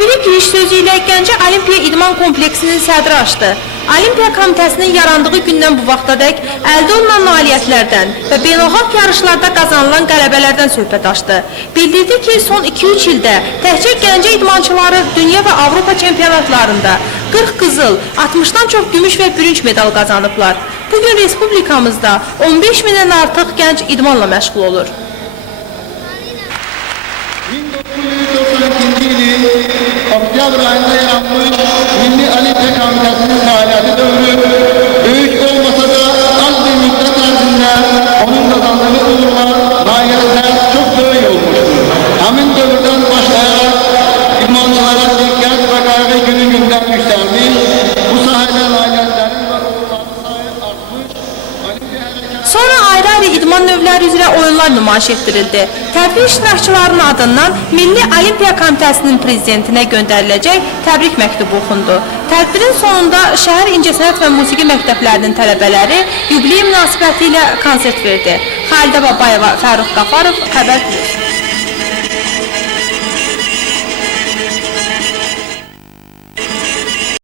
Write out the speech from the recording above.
Tədbiri giriş sözü ilə Gəncə Olimpiya İdman Kompleksinin sədri açdı. Olimpiya Komitəsinin yarandığı gündən bu vaxtadək əldə olunan nailiyyətlərdən və beynəlxalq yarışlarda qazanılan qələbələrdən söhbət açdı. Bildirdi ki, son 2-3 ildə təkcə Gəncə idmançıları dünya və Avropa çempionatlarında 40 qızıl, 60-dan çox gümüş və bürünc medal qazanıblar. Bugün Respublikamızda 15 mindən artıq gənc idmanla məşğul olur. 1992 yılı Oktyabr ayında yaratmış Milli Olimpiya Komitesi'nin faaliyeti dövrü büyük olmasa da az bir müddet ərzində onun kazandığı uğurlar, nailiyyətlər çok böyük olmuştur. Həmin dövrdən başlayarak idmançılara diqqət və qayğı günü-gündən yüksəlmiş, bu sahədə nailiyyətlərin və uğurların sayı artmış, Olimpiya hərəkatı... Sonra ayrı-ayrı idman növləri üzrə oyunlar nümayiş etdirildi. Tədbir iştirakçılarının adından Milli Olimpiya Komitəsinin prezidentinə göndəriləcək təbrik məktubu oxundu. Tədbirin sonunda şəhər İncəsənət və Musiqi məktəblərinin tələbələri yubiley münasibəti ilə konsert verdi. Xalidə Babayeva, Fərux Qafarov, Xəbər Plus.